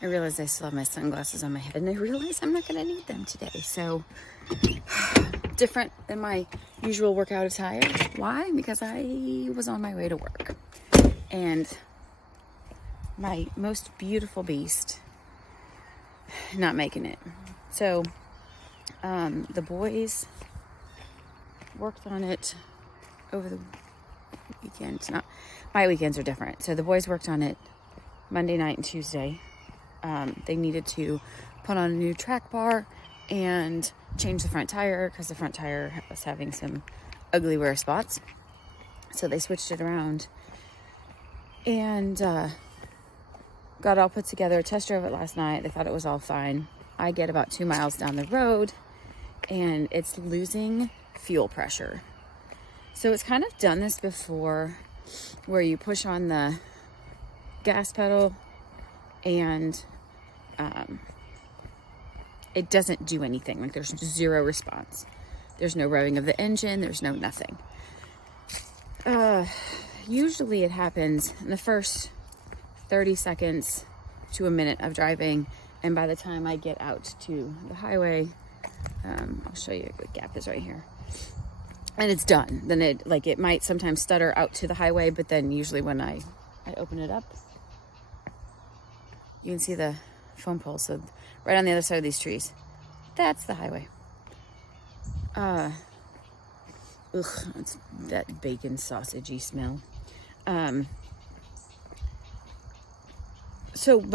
I realized I still have my sunglasses on my head, and I realize I'm not going to need them today. So, different than my usual workout attire. Why? Because I was on my way to work. And my most beautiful beast, not making it. So, the boys worked on it over the weekend. My weekends are different. So the boys worked on it Monday night and Tuesday. They needed to put on a new track bar and change the front tire because the front tire was having some ugly wear spots. So they switched it around and got all put together. Test drove it last night. They thought it was all fine. I get about 2 miles down the road and it's losing fuel pressure. So it's kind of done this before where you push on the gas pedal and it doesn't do anything. Like there's zero response. There's no revving of the engine. There's no nothing. Usually it happens in the first 30 seconds to a minute of driving. And by the time I get out to the highway, I'll show you what gap is right here. And it's done. Then it might sometimes stutter out to the highway, but then usually when I open it up, you can see the phone pole. So right on the other side of these trees, that's the highway. It's that bacon sausagey smell. But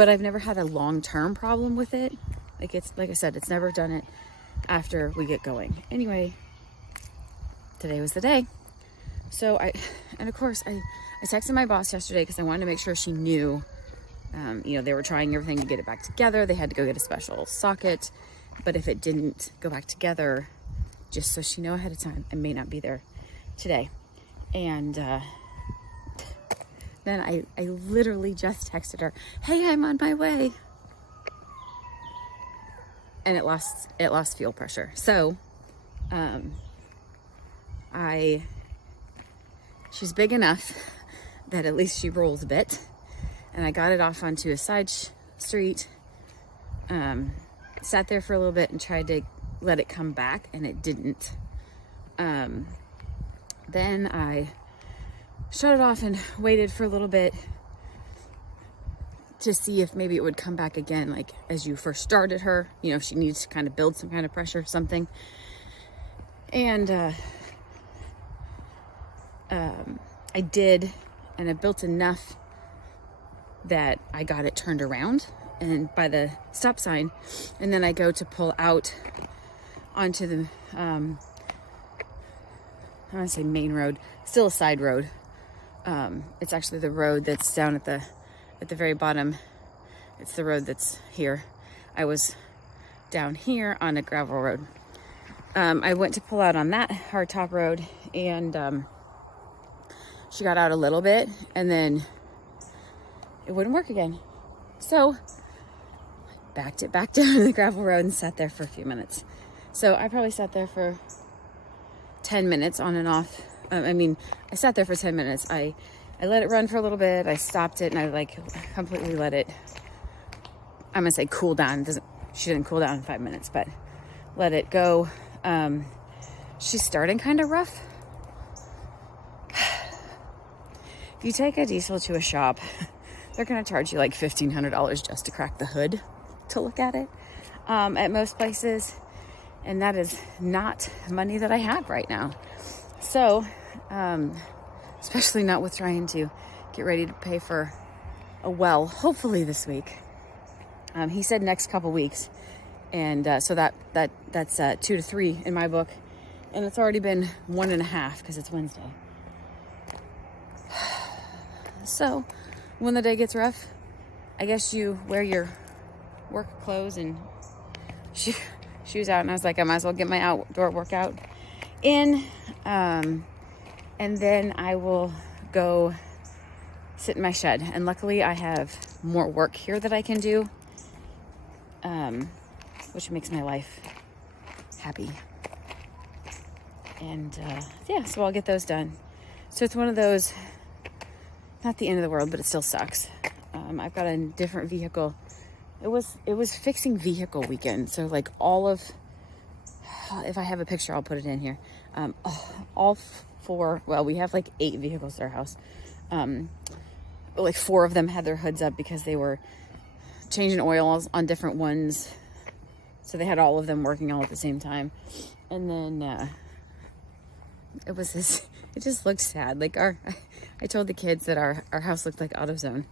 I've never had a long-term problem with it. Like I said, it's never done it after we get going. Anyway, today was the day. So of course I texted my boss yesterday because I wanted to make sure she knew, they were trying everything to get it back together. They had to go get a special socket, but if it didn't go back together, just so she know ahead of time, I may not be there today. And then I literally just texted her, "Hey, I'm on my way." And it lost fuel pressure. So, she's big enough that at least she rolls a bit. And I got it off onto a side street, sat there for a little bit and tried to let it come back, and it didn't. Then I shut it off and waited for a little bit to see if maybe it would come back again, like as you first started her, if she needs to kind of build some kind of pressure or something. And I did, and I built enough that I got it turned around and by the stop sign, and then I go to pull out onto the I want to say main road, still a side road. It's actually the road that's down at the very bottom. It's the road that's here. I was down here on a gravel road. I went to pull out on that hard top road, and she got out a little bit, and then it wouldn't work again. So I backed it back down to the gravel road and sat there for a few minutes. So I probably sat there for 10 minutes on and off. I sat there for 10 minutes. I let it run for a little bit. I stopped it, and I completely let it, I'm gonna say cool down. She didn't cool down in 5 minutes, but let it go. She's starting kind of rough. If you take a diesel to a shop, they're gonna charge you like $1,500 just to crack the hood to look at it at most places. And that is not money that I have right now. So, especially not with trying to get ready to pay for a well, hopefully this week. He said next couple weeks. And so that's 2 to 3 in my book. And it's already been 1.5 because it's Wednesday. So when the day gets rough, I guess you wear your work clothes and shoes out. And I was like, I might as well get my outdoor workout in. And then I will go sit in my shed. And luckily I have more work here that I can do, which makes my life happy. And so I'll get those done. So it's one of those, not the end of the world, but it still sucks. I've got a different vehicle it was fixing vehicle weekend. So like all of, if I have a picture, I'll put it in here. All four, well, we have like 8 vehicles at our house. Like 4 of them had their hoods up because they were changing oils on different ones. So they had all of them working all at the same time. And then it just looked sad. Like I told the kids that our house looked like AutoZone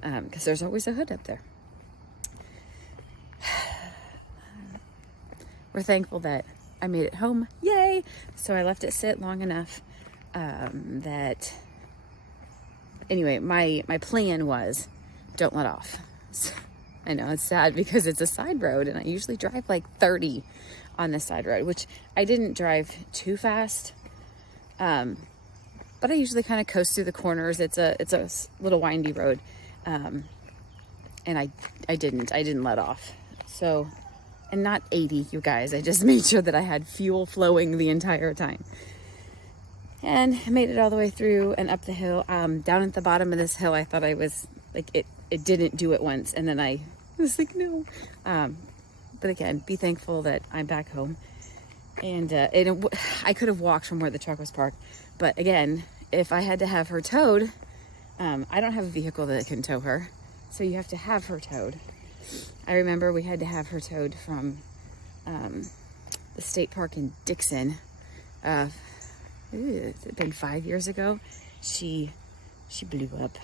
because there's always a hood up there. We're thankful that I made it home. Yay! So I left it sit long enough that, anyway, my plan was don't let off. So, I know it's sad because it's a side road and I usually drive like 30 on this side road, which I didn't drive too fast. But I usually kind of coast through the corners. It's a little windy road. And I didn't let off. So, and not 80, you guys. I just made sure that I had fuel flowing the entire time. And I made it all the way through and up the hill. Down at the bottom of this hill, I thought I was like, it didn't do it once. And then I was like, no. But again, be thankful that I'm back home. And I could have walked from where the truck was parked. But again, if I had to have her towed, I don't have a vehicle that can tow her. So you have to have her towed. I remember we had to have her towed from the state park in Dixon. It's been 5 years ago. She blew up.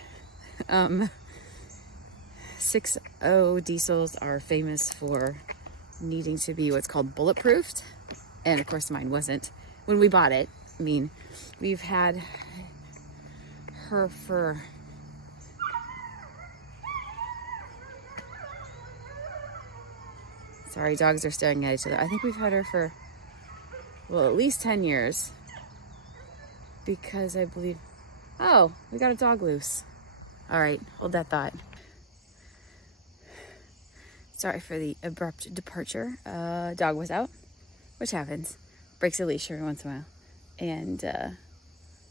6.0 diesels are famous for needing to be what's called bulletproofed. And of course mine wasn't when we bought it. I mean, we've had her for sorry, dogs are staring at each other. I think we've had her for, well, at least 10 years. Because I believe, oh, we got a dog loose. All right, hold that thought. Sorry for the abrupt departure. Dog was out, which happens. Breaks a leash every once in a while. And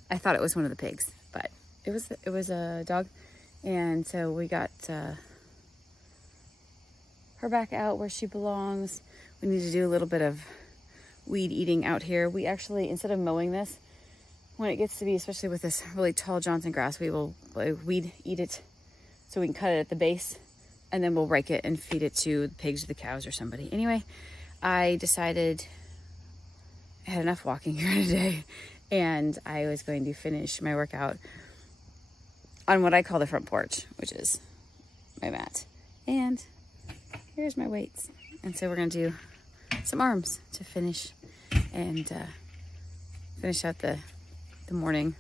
I thought it was one of the pigs, but it was a dog. And so we got her back out where she belongs. We need to do a little bit of weed eating out here. We actually, instead of mowing this, when it gets to be, especially with this really tall Johnson grass, we will weed eat it so we can cut it at the base, and then we'll rake it and feed it to the pigs or the cows or somebody. Anyway, I decided I had enough walking here today, and I was going to finish my workout on what I call the front porch, which is my mat. And here's my weights. And so we're going to do some arms to finish and finish out the morning,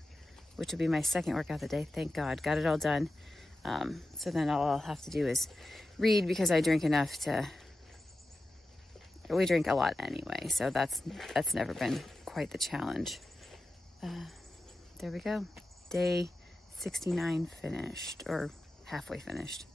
which will be my second workout of the day. Thank God, got it all done. So then all I'll have to do is read, because I drink enough to, we drink a lot anyway, so that's never been quite the challenge. There we go. Day 69 finished, or halfway finished.